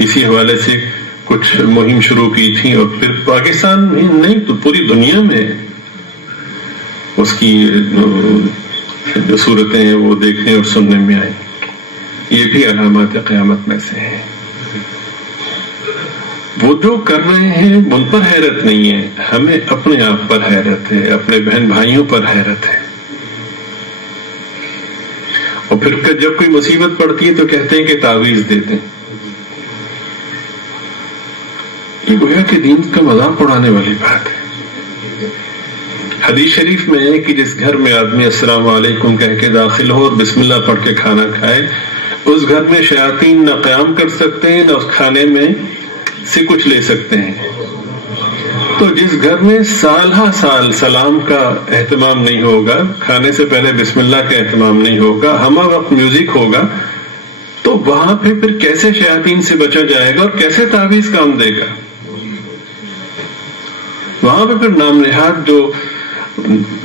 اسی حوالے سے کچھ مہم شروع کی تھی، اور پھر پاکستان میں نہیں تو پوری دنیا میں اس کی جو صورتیں ہیں وہ دیکھنے اور سننے میں آئی. یہ بھی علامات قیامت میں سے ہے. وہ جو کر رہے ہیں ان پر حیرت نہیں ہے، ہمیں اپنے آپ پر حیرت ہے، اپنے بہن بھائیوں پر حیرت ہے. اور پھر جب کوئی مصیبت پڑتی ہے تو کہتے ہیں کہ تعویذ دے دیں. یہ گویا کہ دین کا مذاق اڑانے والی بات ہے. حدیث شریف میں ہے کہ جس گھر میں آدمی السلام علیکم کہہ کے داخل ہو اور بسم اللہ پڑھ کے کھانا کھائے، اس گھر میں شیاطین نہ قیام کر سکتے ہیں نہ اس کھانے میں سے کچھ لے سکتے ہیں. تو جس گھر میں سال ہا سال سلام کا اہتمام نہیں ہوگا، کھانے سے پہلے بسم اللہ کا اہتمام نہیں ہوگا، ہمہ وقت میوزک ہوگا، تو وہاں پھر کیسے شیاطین سے بچا جائے گا اور کیسے تعویذ کام دے گا؟ وہاں پہ پھر نام نہاد جو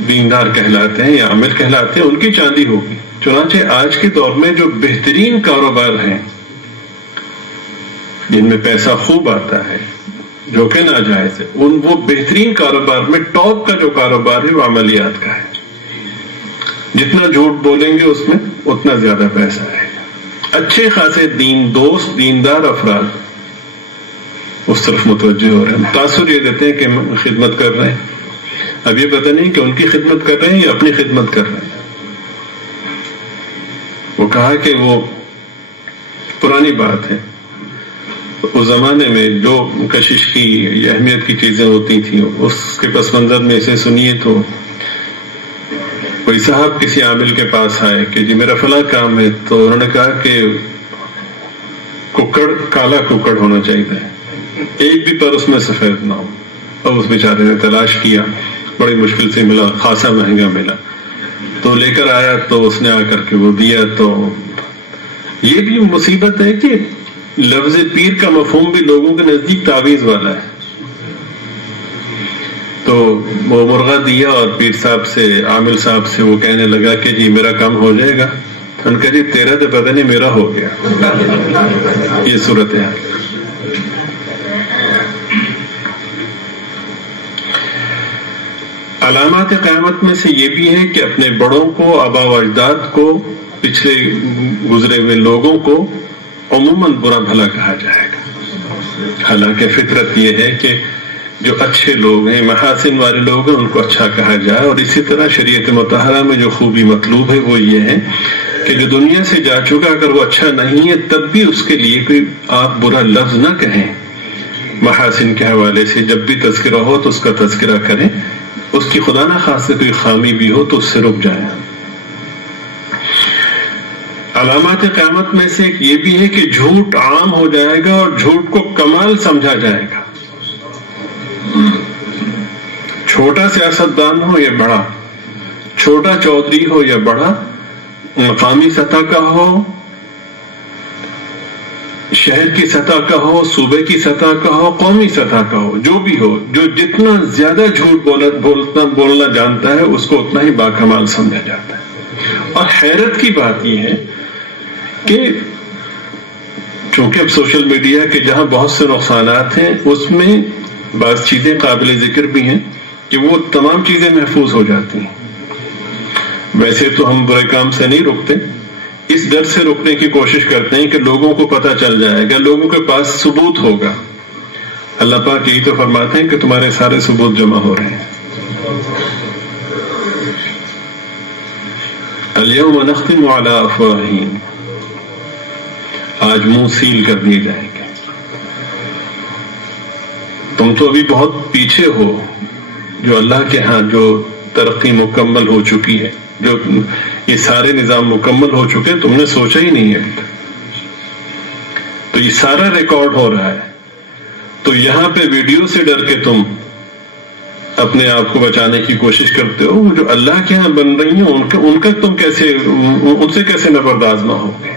دیندار کہلاتے ہیں یا عامل کہلاتے ہیں ان کی چاندی ہوگی. چنانچہ آج کے دور میں جو بہترین کاروبار ہیں جن میں پیسہ خوب آتا ہے جو کہ ناجائز ہے، وہ بہترین کاروبار میں ٹاپ کا جو کاروبار ہے وہ عملیات کا ہے. جتنا جھوٹ بولیں گے اس میں اتنا زیادہ پیسہ ہے. اچھے خاصے دوست دیندار افراد اس طرف متوجہ ہو رہے ہیں. تاثر یہ دیتے ہیں کہ ہم خدمت کر رہے ہیں. اب یہ پتہ نہیں کہ ان کی خدمت کر رہے ہیں یا اپنی خدمت کر رہے ہیں. وہ کہا کہ وہ پرانی بات ہے، اس زمانے میں جو کشش کی اہمیت کی چیزیں ہوتی تھیں اس کے پس منظر میں اسے سنیے تو کوئی صاحب کسی عامل کے پاس آئے کہ جی میرا فلاں کام ہے، تو انہوں نے کہا کہ کالا ککڑ ہونا چاہیے، ایک بھی پر اس میں سفید نہ ہو. اور اس بیچارے نے تلاش کیا، بڑی مشکل سے ملا، خاصا مہنگا ملا، تو لے کر آیا تو اس نے آ کر کے وہ دیا. تو یہ بھی مصیبت ہے کہ لفظ پیر کا مفہوم بھی لوگوں کے نزدیک تعویذ والا ہے. تو وہ مرغہ دیا اور پیر صاحب سے، عامل صاحب سے وہ کہنے لگا کہ جی میرا کام ہو جائے گا. ان کا جی تیرا تو پتہ نہیں میرا ہو گیا. یہ صورت ہے. علامات قیامت میں سے یہ بھی ہے کہ اپنے بڑوں کو، آبا و اجداد کو، پچھلے گزرے ہوئے لوگوں کو عموماً برا بھلا کہا جائے گا. حالانکہ فطرت یہ ہے کہ جو اچھے لوگ ہیں، محاسن والے لوگ ہیں، ان کو اچھا کہا جائے. اور اسی طرح شریعت مطہرہ میں جو خوبی مطلوب ہے وہ یہ ہے کہ جو دنیا سے جا چکا اگر وہ اچھا نہیں ہے تب بھی اس کے لیے کوئی آپ برا لفظ نہ کہیں. محاسن کے حوالے سے جب بھی تذکرہ ہو تو اس کا تذکرہ کریں. اس کی خدا نہ خاصہ کوئی خامی بھی ہو تو اس سے رک جائیں. علامات قیامت میں سے یہ بھی ہے کہ جھوٹ عام ہو جائے گا اور جھوٹ کو کمال سمجھا جائے گا. چھوٹا سیاستدان ہو یا بڑا، چھوٹا چودھری ہو یا بڑا، مقامی سطح کا ہو، شہر کی سطح کا ہو، صوبے کی سطح کا ہو، قومی سطح کا ہو، جو بھی ہو، جو جتنا زیادہ جھوٹ بولنا جانتا ہے اس کو اتنا ہی باکمال سمجھا جاتا ہے. اور حیرت کی بات یہ ہے کہ چونکہ اب سوشل میڈیا کے جہاں بہت سے نقصانات ہیں اس میں بعض چیزیں قابل ذکر بھی ہیں کہ وہ تمام چیزیں محفوظ ہو جاتی ہیں. ویسے تو ہم برے کام سے نہیں رکتے، اس ڈر سے روکنے کی کوشش کرتے ہیں کہ لوگوں کو پتہ چل جائے گا، لوگوں کے پاس ثبوت ہوگا. اللہ پاک یہی تو فرماتے ہیں کہ تمہارے سارے ثبوت جمع ہو رہے ہیں. اليوم نختم على افواہہم، آج منہ سیل کر دیے جائیں گے. تم تو ابھی بہت پیچھے ہو، جو اللہ کے ہاں جو ترقی مکمل ہو چکی ہے، جو یہ سارے نظام مکمل ہو چکے، تم نے سوچا ہی نہیں ہے ابھی تک. تو یہ سارا ریکارڈ ہو رہا ہے. تو یہاں پہ ویڈیو سے ڈر کے تم اپنے آپ کو بچانے کی کوشش کرتے ہو. جو اللہ کے ہاں بن رہی ہیں ان کا تم کیسے، ان سے کیسے نبرداز نہ ہوگے،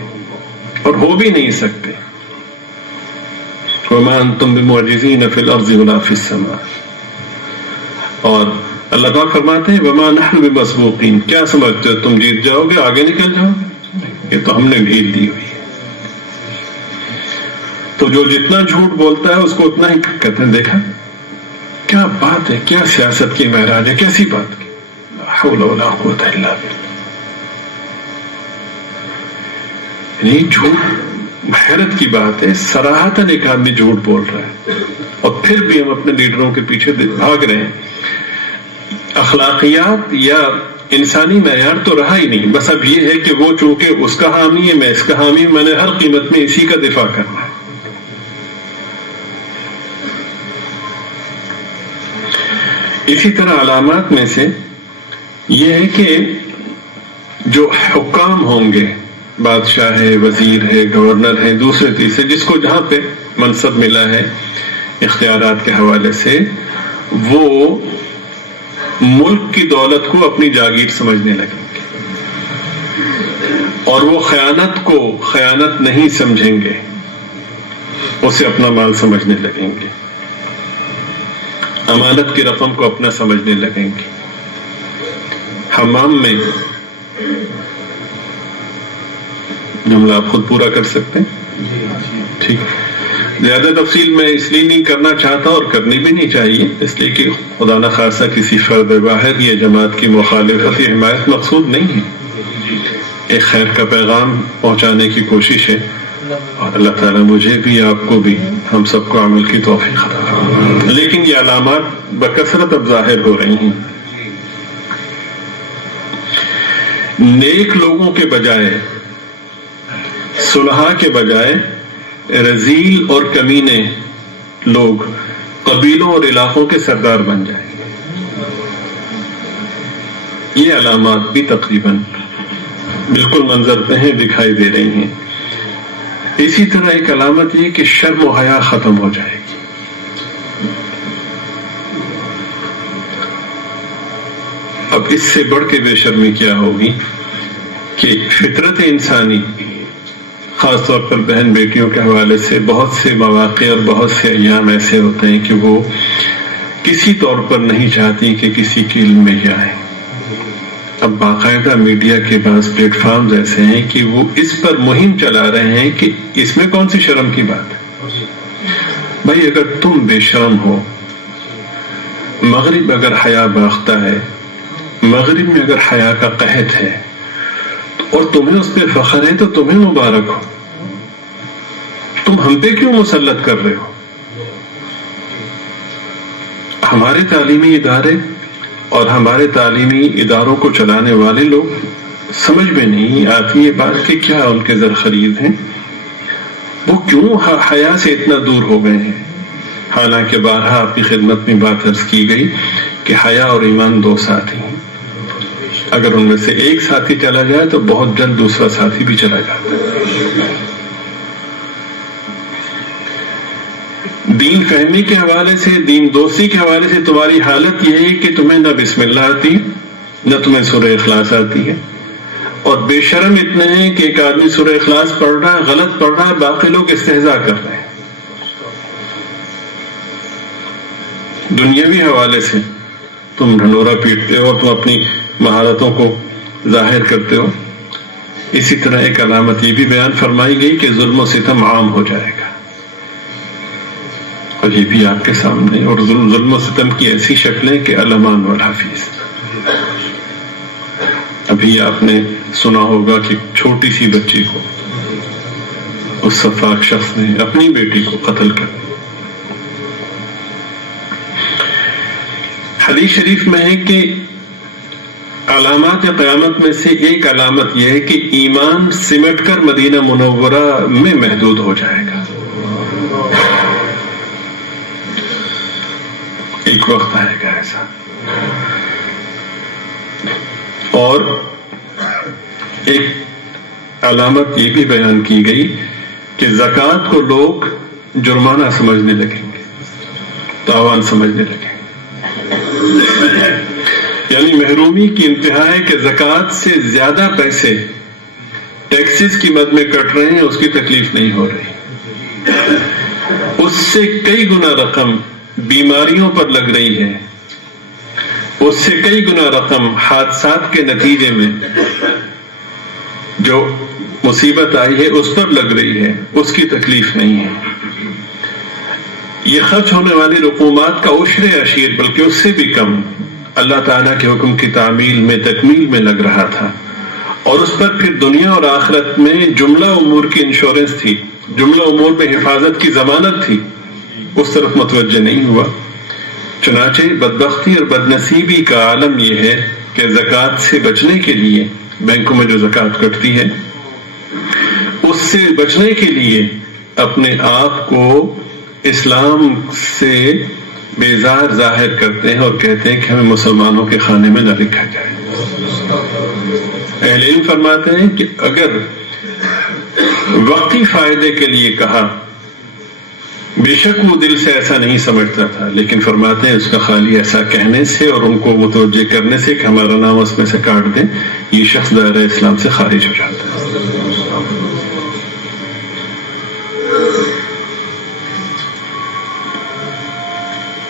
اور ہو بھی نہیں سکتے. وَمَا أَنْتُمْ بِمُعْجِزِينَ فِي الْأَرْضِ وَلَا فِي السَّمَاءِ. اور اللہ پاک فرماتے ہیں وَمَا نَحْنُ بِمَسْبُوقِينَ، کیا سمجھتے ہو تم جیت جاؤ گے، آگے نکل جاؤ گے؟ یہ تو ہم نے ڈھیل دی ہوئی ہے. تو جو جتنا جھوٹ بولتا ہے اس کو اتنا ہی کہتے ہیں دیکھا کیا بات ہے، کیا سیاست کی معراج ہے، کیسی بات کی، لا حول ولا قوت الا باللہ. یعنی جھوٹ حیرت کی بات ہے، صراحتاً ایک آدمی جھوٹ بول رہا ہے اور پھر بھی ہم اپنے لیڈروں کے پیچھے بھاگ رہے ہیں. اخلاقیات یا انسانی معیار تو رہا ہی نہیں. بس اب یہ ہے کہ وہ چونکہ اس کا حامی ہے، میں اس کا حامی ہوں، میں نے ہر قیمت میں اسی کا دفاع کرنا ہے. اسی طرح علامات میں سے یہ ہے کہ جو حکام ہوں گے، بادشاہ ہے، وزیر ہے، گورنر ہے، دوسرے تیسرے، جس کو جہاں پہ منصب ملا ہے اختیارات کے حوالے سے، وہ ملک کی دولت کو اپنی جاگیر سمجھنے لگیں گے اور وہ خیانت کو خیانت نہیں سمجھیں گے، اسے اپنا مال سمجھنے لگیں گے، امانت کی رقم کو اپنا سمجھنے لگیں گے. حمام میں جملہ آپ خود پورا کر سکتے ہیں، ٹھیک. زیادہ تفصیل میں اس لیے نہیں کرنا چاہتا اور کرنی بھی نہیں چاہیے، اس لیے کہ خدا نخواستہ کسی فرد واحد یا جماعت کی مخالفت یا حمایت مقصود نہیں ہے. ایک خیر کا پیغام پہنچانے کی کوشش ہے، اور اللہ تعالیٰ مجھے بھی، آپ کو بھی، ہم سب کو عمل کی توفیق عطا فرمائے. لیکن یہ علامات بکثرت اب ظاہر ہو رہی ہیں. نیک لوگوں کے بجائے، صلحاء کے بجائے رذیل اور کمینے لوگ قبیلوں اور علاقوں کے سردار بن جائیں گے. یہ علامات بھی تقریباً بالکل منظر پہ ہیں، دکھائی دے رہی ہیں. اسی طرح ایک علامت یہ کہ شرم و حیا ختم ہو جائے گی. اب اس سے بڑھ کے بے شرمی کیا ہوگی کہ فطرت انسانی، خاص طور پر بہن بیٹیوں کے حوالے سے بہت سے مواقع اور بہت سے ایام ایسے ہوتے ہیں کہ وہ کسی طور پر نہیں چاہتی کہ کسی کے علم میں یہ آئے. اب باقاعدہ میڈیا کے بعض پلیٹ فارمز ایسے ہیں کہ وہ اس پر مہم چلا رہے ہیں کہ اس میں کون سی شرم کی بات ہے. بھائی اگر تم بے شرم ہو، مغرب اگر حیا باختہ ہے، مغرب میں اگر حیا کا قحط ہے اور تمہیں اس پہ فخر ہے تو تمہیں مبارک ہو. تم ہم پہ کیوں مسلط کر رہے ہو؟ ہمارے تعلیمی ادارے اور ہمارے تعلیمی اداروں کو چلانے والے لوگ سمجھ میں نہیں آتی یہ بات کہ کیا ان کے زرخرید ہیں، وہ کیوں حیا سے اتنا دور ہو گئے ہیں. حالانکہ بارہا آپ کی خدمت میں بات عرض کی گئی کہ حیا اور ایمان دو ساتھی ہیں. اگر ان میں سے ایک ساتھی چلا جائے تو بہت جلد دوسرا ساتھی بھی چلا جاتا ہے. دین فہمی کے حوالے سے، دین دوستی کے حوالے سے تمہاری حالت یہ ہے کہ تمہیں نہ بسم اللہ آتی، نہ تمہیں سورہ اخلاص آتی ہے، اور بے شرم اتنے ہیں کہ ایک آدمی سورہ اخلاص پڑھ رہا ہے، غلط پڑھ رہا ہے، باقی لوگ استہزاء کر رہے ہیں. دنیاوی حوالے سے تم ڈھنڈورا پیٹتے ہو اور تم اپنی مہارتوں کو ظاہر کرتے ہو. اسی طرح ایک علامت یہ بھی بیان فرمائی گئی کہ ظلم و ستم عام ہو جائے گا، اور یہ بھی آپ کے سامنے. اور ظلم و ستم کی ایسی شکلیں کہ الامان والحفیظ. ابھی آپ نے سنا ہوگا کہ چھوٹی سی بچی کو اس سفاک شخص نے اپنی بیٹی کو قتل کر دیا. حدیث شریف میں ہے کہ علامات قیامت میں سے ایک علامت یہ ہے کہ ایمان سمٹ کر مدینہ منورہ میں محدود ہو جائے گا. ایک وقت آئے گا ایسا. اور ایک علامت یہ بھی بیان کی گئی کہ زکوٰۃ کو لوگ جرمانہ سمجھنے لگیں گے، تاوان سمجھنے لگیں گے. یعنی محرومی کی انتہا ہے کہ زکوٰۃ سے زیادہ پیسے ٹیکسز کی مد میں کٹ رہے ہیں، اس کی تکلیف نہیں ہو رہی. اس سے کئی گنا رقم بیماریوں پر لگ رہی ہے، اس سے کئی گنا رقم حادثات کے نتیجے میں جو مصیبت آئی ہے اس پر لگ رہی ہے، اس کی تکلیف نہیں ہے. یہ خرچ ہونے والی رقومات کا عشر عشیر بلکہ اس سے بھی کم اللہ تعالیٰ کے حکم کی تعمیل میں تکمیل میں لگ رہا تھا. اور اس پر پھر دنیا اور آخرت میں جملہ امور کی انشورنس تھی، جملہ امور میں حفاظت کی ضمانت تھی. اس طرف متوجہ نہیں ہوا. چنانچہ بدبختی اور بدنصیبی کا عالم یہ ہے کہ زکوٰۃ سے بچنے کے لیے بینکوں میں جو زکوٰۃ کٹتی ہے اس سے بچنے کے لیے اپنے آپ کو اسلام سے بیزار ظاہر کرتے ہیں اور کہتے ہیں کہ ہمیں مسلمانوں کے خانے میں نہ لکھا جائے. اہل علم فرماتے ہیں کہ اگر وقتی فائدے کے لیے کہا، بے شک وہ دل سے ایسا نہیں سمجھتا تھا، لیکن فرماتے ہیں اس کا خالی ایسا کہنے سے اور ان کو متوجہ کرنے سے کہ ہمارا نام اس میں سے کاٹ دیں، یہ شخص دائرہ اسلام سے خارج ہو جاتا ہے.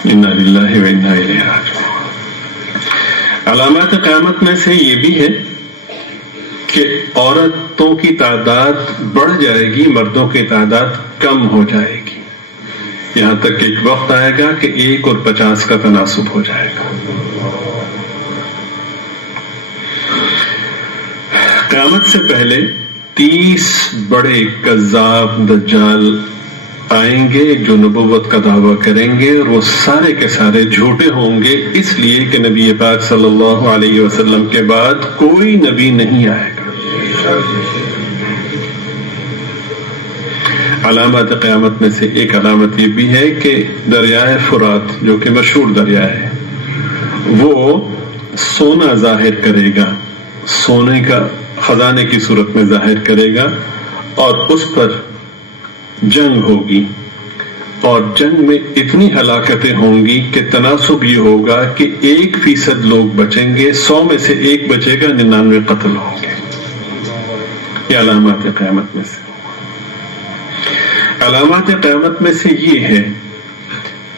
انا للہ و انا الیہ راجعون. علامات قیامت میں سے یہ بھی ہے کہ عورتوں کی تعداد بڑھ جائے گی، مردوں کی تعداد کم ہو جائے گی، یہاں تک کہ ایک وقت آئے گا کہ 1 اور 50 کا تناسب ہو جائے گا. قیامت سے پہلے 30 بڑے کذاب دجال آئیں گے جو نبوت کا دعویٰ کریں گے، اور وہ سارے کے سارے جھوٹے ہوں گے، اس لیے کہ نبی پاک صلی اللہ علیہ وسلم کے بعد کوئی نبی نہیں آئے گا. علامات قیامت میں سے ایک علامت یہ بھی ہے کہ دریائے فرات جو کہ مشہور دریا ہے وہ سونا ظاہر کرے گا، سونے کا خزانے کی صورت میں ظاہر کرے گا، اور اس پر جنگ ہوگی، اور جنگ میں اتنی ہلاکتیں ہوں گی کہ تناسب یہ ہوگا کہ 1% لوگ بچیں گے، 100 میں سے 1 بچے گا، 99 قتل ہوں گے. یہ علامات قیامت میں سے. علامات قیامت میں سے یہ ہے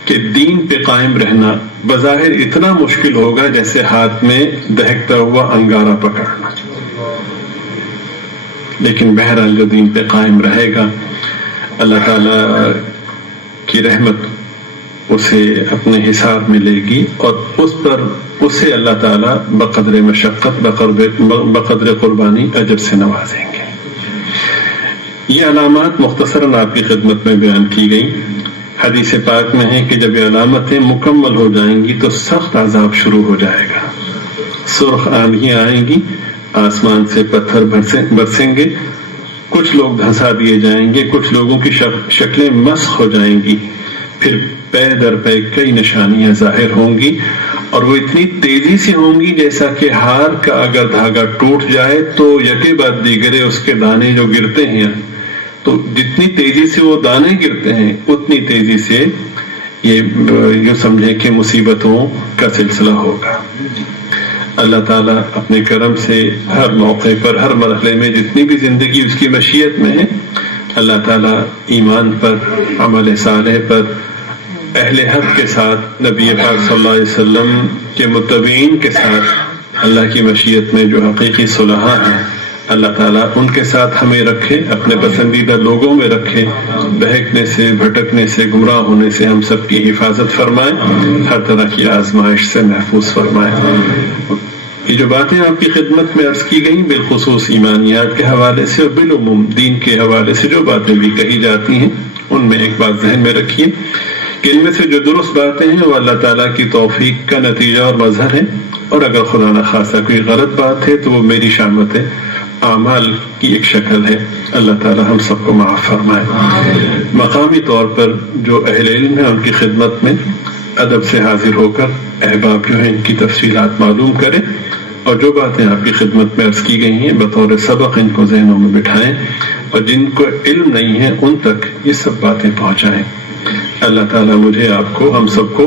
کہ دین پہ قائم رہنا بظاہر اتنا مشکل ہوگا جیسے ہاتھ میں دہکتا ہوا انگارہ پکڑنا، لیکن بہرحال جو دین پہ قائم رہے گا اللہ تعالی کی رحمت اسے اپنے حساب میں لے گی، اور اس پر اسے اللہ تعالی بقدر مشقت بقدر قربانی اجر سے نوازیں گے. یہ علامات مختصراً آپ کی خدمت میں بیان کی گئی. حدیث پاک میں ہے کہ جب یہ علامتیں مکمل ہو جائیں گی تو سخت عذاب شروع ہو جائے گا. سرخ آندھیاں آئیں گی، آسمان سے پتھر برسیں گے، کچھ لوگ دھنسا دیے جائیں گے، کچھ لوگوں کی شکلیں مسخ ہو جائیں گی، پھر پے در پے کئی نشانیاں ظاہر ہوں گی، اور وہ اتنی تیزی سے ہوں گی جیسا کہ ہار کا اگر دھاگا ٹوٹ جائے تو یکے بعد دیگرے اس کے دانے جو گرتے ہیں، تو جتنی تیزی سے وہ دانے گرتے ہیں اتنی تیزی سے یہ سمجھیں کہ مصیبتوں کا سلسلہ ہوگا. اللہ تعالیٰ اپنے کرم سے ہر موقع پر، ہر مرحلے میں جتنی بھی زندگی اس کی مشیت میں ہے، اللہ تعالیٰ ایمان پر، عمل صالح پر، اہل حق کے ساتھ، نبی پاک صلی اللہ علیہ وسلم کے متبعین کے ساتھ اللہ کی مشیت میں جو حقیقی صلحاء ہیں، اللہ تعالیٰ ان کے ساتھ ہمیں رکھے، اپنے پسندیدہ لوگوں میں رکھے، بہکنے سے، بھٹکنے سے، گمراہ ہونے سے ہم سب کی حفاظت فرمائے، ہر طرح کی آزمائش سے محفوظ فرمائے. یہ جو باتیں آپ کی خدمت میں عرض کی گئیں بالخصوص ایمانیات کے حوالے سے اور بالعموم دین کے حوالے سے جو باتیں بھی کہی جاتی ہیں، ان میں ایک بات ذہن میں رکھیے کہ ان میں سے جو درست باتیں ہیں وہ اللہ تعالیٰ کی توفیق کا نتیجہ اور مظہر ہے، اور اگر خدا نخواستہ کوئی غلط بات ہے تو وہ میری شامت اعمال کی ایک شکل ہے۔ اللہ تعالیٰ ہم سب کو معاف فرمائے۔ مقامی طور پر جو اہل علم ہیں ان کی خدمت میں ادب سے حاضر ہو کر احباب جو ہیں ان کی تفصیلات معلوم کریں، اور جو باتیں آپ کی خدمت میں عرض کی گئی ہیں بطور سبق ان کو ذہنوں میں بٹھائیں، اور جن کو علم نہیں ہے ان تک یہ سب باتیں پہنچائیں۔ اللہ تعالیٰ مجھے، آپ کو، ہم سب کو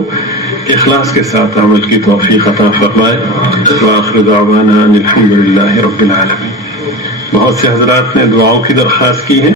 اخلاص کے ساتھ عمل کی توفیق عطا فرمائے۔ وآخر دعوانا ان الحمد للہ رب العالمین۔ بہت سے حضرات نے دعاؤں کی درخواست کی ہے۔